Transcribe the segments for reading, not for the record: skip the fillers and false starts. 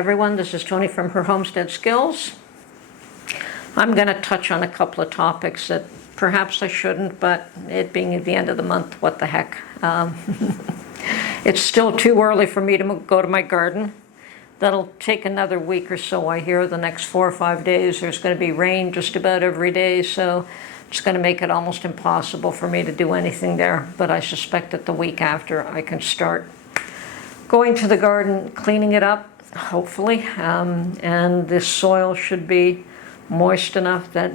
everyone, this is Tony from Her Homestead Skills. I'm going to touch on a couple of topics that perhaps I shouldn't, but it being at the end of the month, what the heck. It's still too early for me to go to my garden. That'll take another week or so, I hear. The next 4 or 5 days there's going to be rain just about every day, so it's going to make it almost impossible for me to do anything there. But I suspect that the week after I can start going to the garden, cleaning it up, hopefully, and this soil should be moist enough that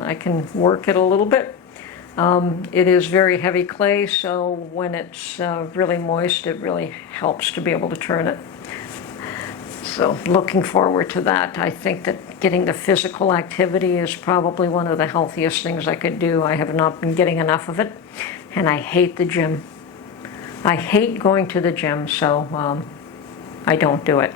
I can work it a little bit. It is very heavy clay, so when it's really moist, it really helps to be able to turn it. So looking forward to that. I think that getting the physical activity is probably one of the healthiest things I could do. I have not been getting enough of it, and I hate the gym. I hate going to the gym, so I don't do it.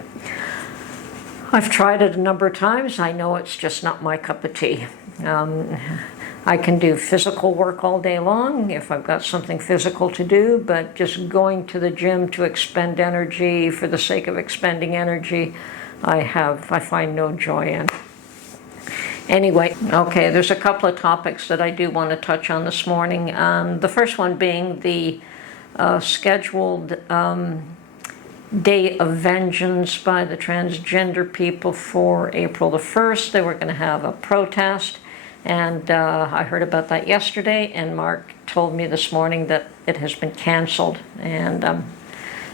I've tried it a number of times. I know it's just not my cup of tea. I can do physical work all day long if I've got something physical to do, but just going to the gym to expend energy for the sake of expending energy, I find no joy in. Anyway, okay, there's a couple of topics that I do want to touch on this morning. The first one being the scheduled Day of Vengeance by the transgender people for April the 1st. They were going to have a protest, and I heard about that yesterday, and Mark told me this morning that it has been canceled, and I'm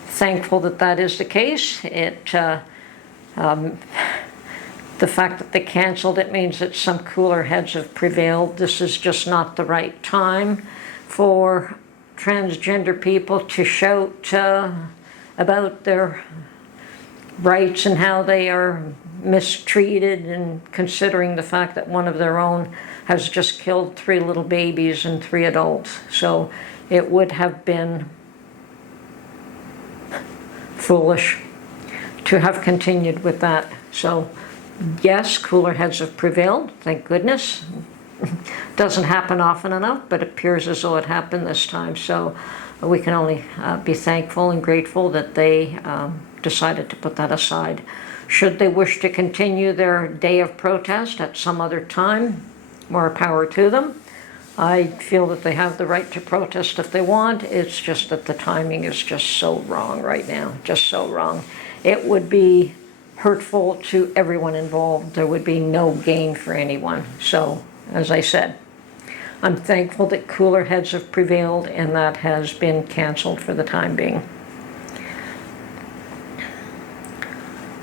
thankful that that is the case. The fact that they canceled it means that some cooler heads have prevailed. This is just not the right time for transgender people to shout about their rights and how they are mistreated, and considering the fact that one of their own has just killed 3 little babies and 3 adults. So it would have been foolish to have continued with that. So yes, cooler heads have prevailed, thank goodness. Doesn't happen often enough, but it appears as though it happened this time. So we can only be thankful and grateful that they decided to put that aside. Should they wish to continue their day of protest at some other time, more power to them. I feel that they have the right to protest if they want. It's just that the timing is just so wrong right now, just so wrong. It would be hurtful to everyone involved. There would be no gain for anyone. So, as I said, I'm thankful that cooler heads have prevailed and that has been canceled for the time being.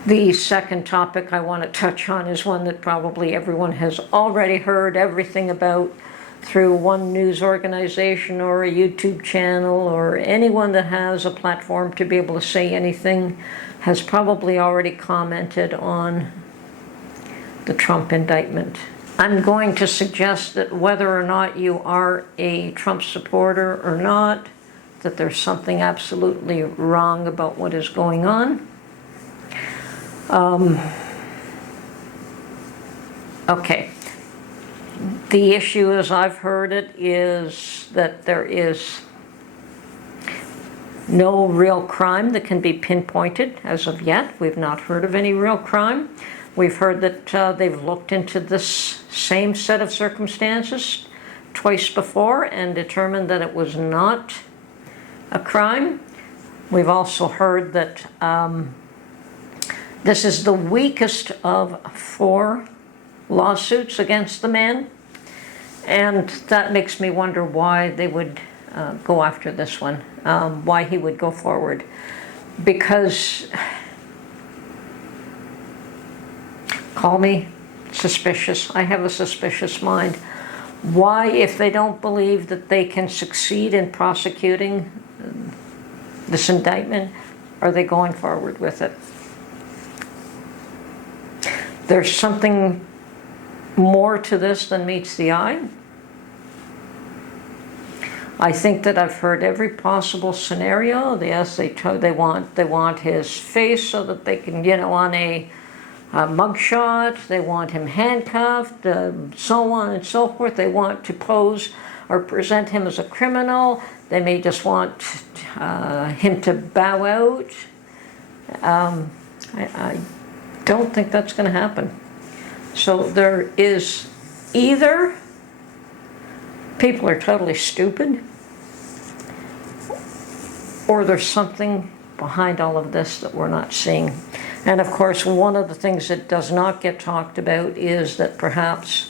The second topic I want to touch on is one that probably everyone has already heard everything about through one news organization or a YouTube channel, or anyone that has a platform to be able to say anything has probably already commented on the Trump indictment. I'm going to suggest that whether or not you are a Trump supporter or not, that there's something absolutely wrong about what is going on. Okay. The issue, as I've heard it, is that there is no real crime that can be pinpointed as of yet. We've not heard of any real crime. We've heard that they've looked into this same set of circumstances twice before and determined that it was not a crime. We've also heard that this is the weakest of 4 lawsuits against the man, and that makes me wonder why they would go after this one, why he would go forward. Because, call me suspicious, I have a suspicious mind. Why, if they don't believe that they can succeed in prosecuting this indictment, are they going forward with it? There's something more to this than meets the eye. I think that I've heard every possible scenario. Yes, they want his face so that they can, on a mugshot. They want him handcuffed, so on and so forth. They want to pose or present him as a criminal. They may just want him to bow out. Don't think that's going to happen. So there is either people are totally stupid, or there's something behind all of this that we're not seeing. And of course, one of the things that does not get talked about is that perhaps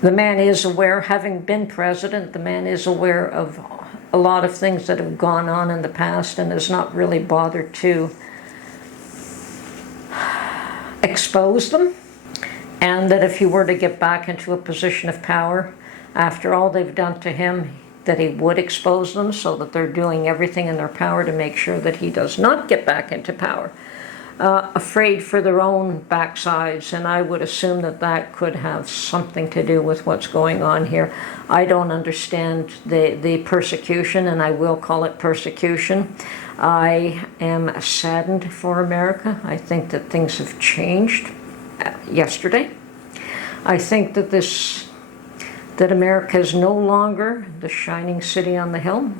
the man is aware, having been president, the man is aware of a lot of things that have gone on in the past and has not really bothered to expose them. And that if he were to get back into a position of power, after all they've done to him, that he would expose them, so that they're doing everything in their power to make sure that he does not get back into power. Afraid for their own backsides, and I would assume that that could have something to do with what's going on here. I don't understand the persecution, and I will call it persecution. I am saddened for America. I think that things have changed yesterday. I think that that America is no longer the shining city on the hill.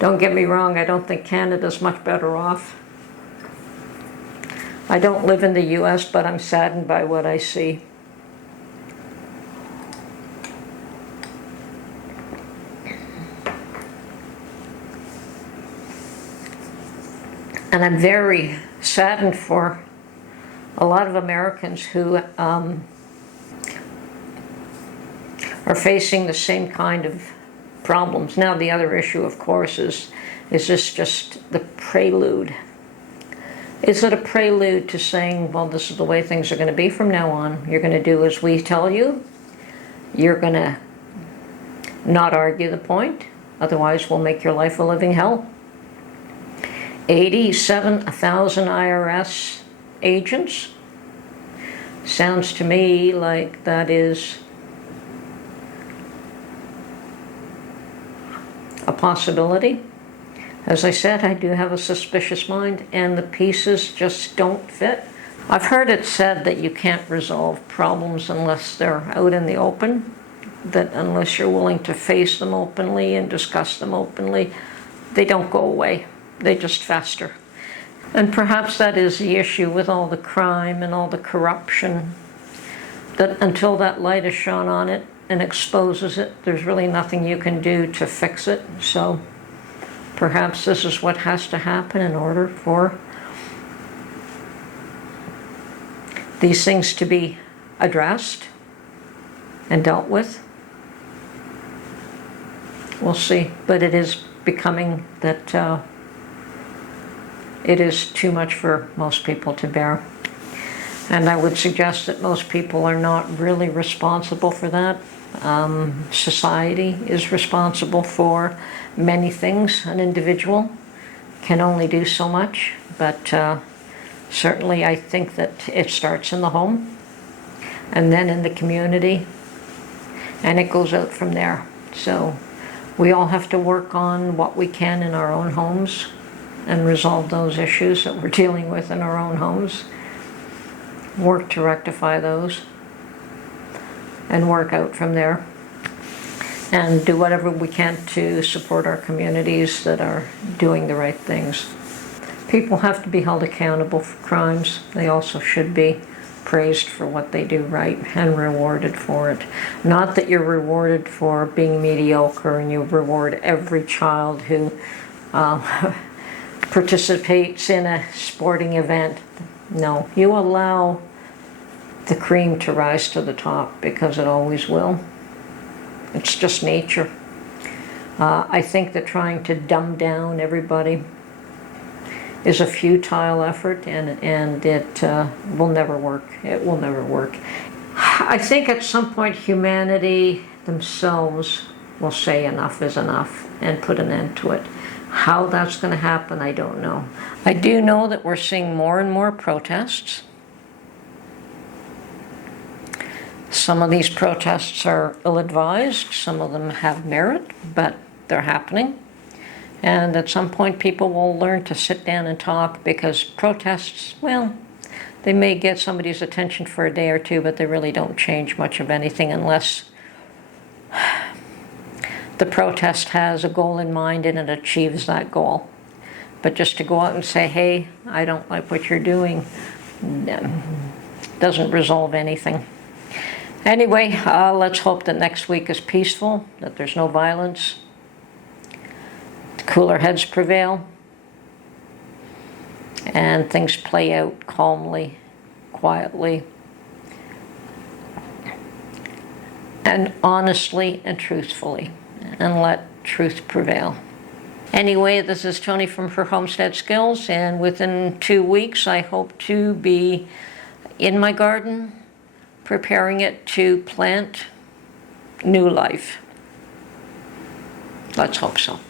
Don't get me wrong, I don't think Canada's much better off. I don't live in the US, but I'm saddened by what I see. And I'm very saddened for a lot of Americans who are facing the same kind of problems. Now, the other issue, of course, is this just the prelude? Is it a prelude to saying, well, this is the way things are going to be from now on? You're going to do as we tell you. You're going to not argue the point. Otherwise, we'll make your life a living hell. 87,000 IRS agents. Sounds to me like that is a possibility. As I said, I do have a suspicious mind, and the pieces just don't fit. I've heard it said that you can't resolve problems unless they're out in the open, that unless you're willing to face them openly and discuss them openly, they don't go away. They just fester. And perhaps that is the issue with all the crime and all the corruption, that until that light is shone on it and exposes it, there's really nothing you can do to fix it. So perhaps this is what has to happen in order for these things to be addressed and dealt with. We'll see, but it is becoming that it is too much for most people to bear. And I would suggest that most people are not really responsible for that. Society is responsible for many things. An individual can only do so much, but certainly I think that it starts in the home and then in the community, and it goes out from there. So we all have to work on what we can in our own homes and resolve those issues that we're dealing with in our own homes. Work to rectify those and work out from there, and do whatever we can to support our communities that are doing the right things. People have to be held accountable for crimes. They also should be praised for what they do right and rewarded for it. Not that you're rewarded for being mediocre and you reward every child who participates in a sporting event. No, you allow the cream to rise to the top, because it always will. It's just nature. I think that trying to dumb down everybody is a futile effort, and it will never work. It will never work. I think at some point humanity themselves will say enough is enough and put an end to it. How that's going to happen, I don't know. I do know that we're seeing more and more protests. Some of these protests are ill-advised, some of them have merit, but they're happening. And at some point people will learn to sit down and talk, because protests, well, they may get somebody's attention for a day or two, but they really don't change much of anything unless the protest has a goal in mind and it achieves that goal. But just to go out and say, hey, I don't like what you're doing, doesn't resolve anything. Anyway, let's hope that next week is peaceful, that there's no violence, cooler heads prevail, and things play out calmly, quietly, and honestly and truthfully, and let truth prevail. Anyway, this is Tony from Her Homestead Skills, and within 2 weeks I hope to be in my garden preparing it to plant new life. Let's hope so.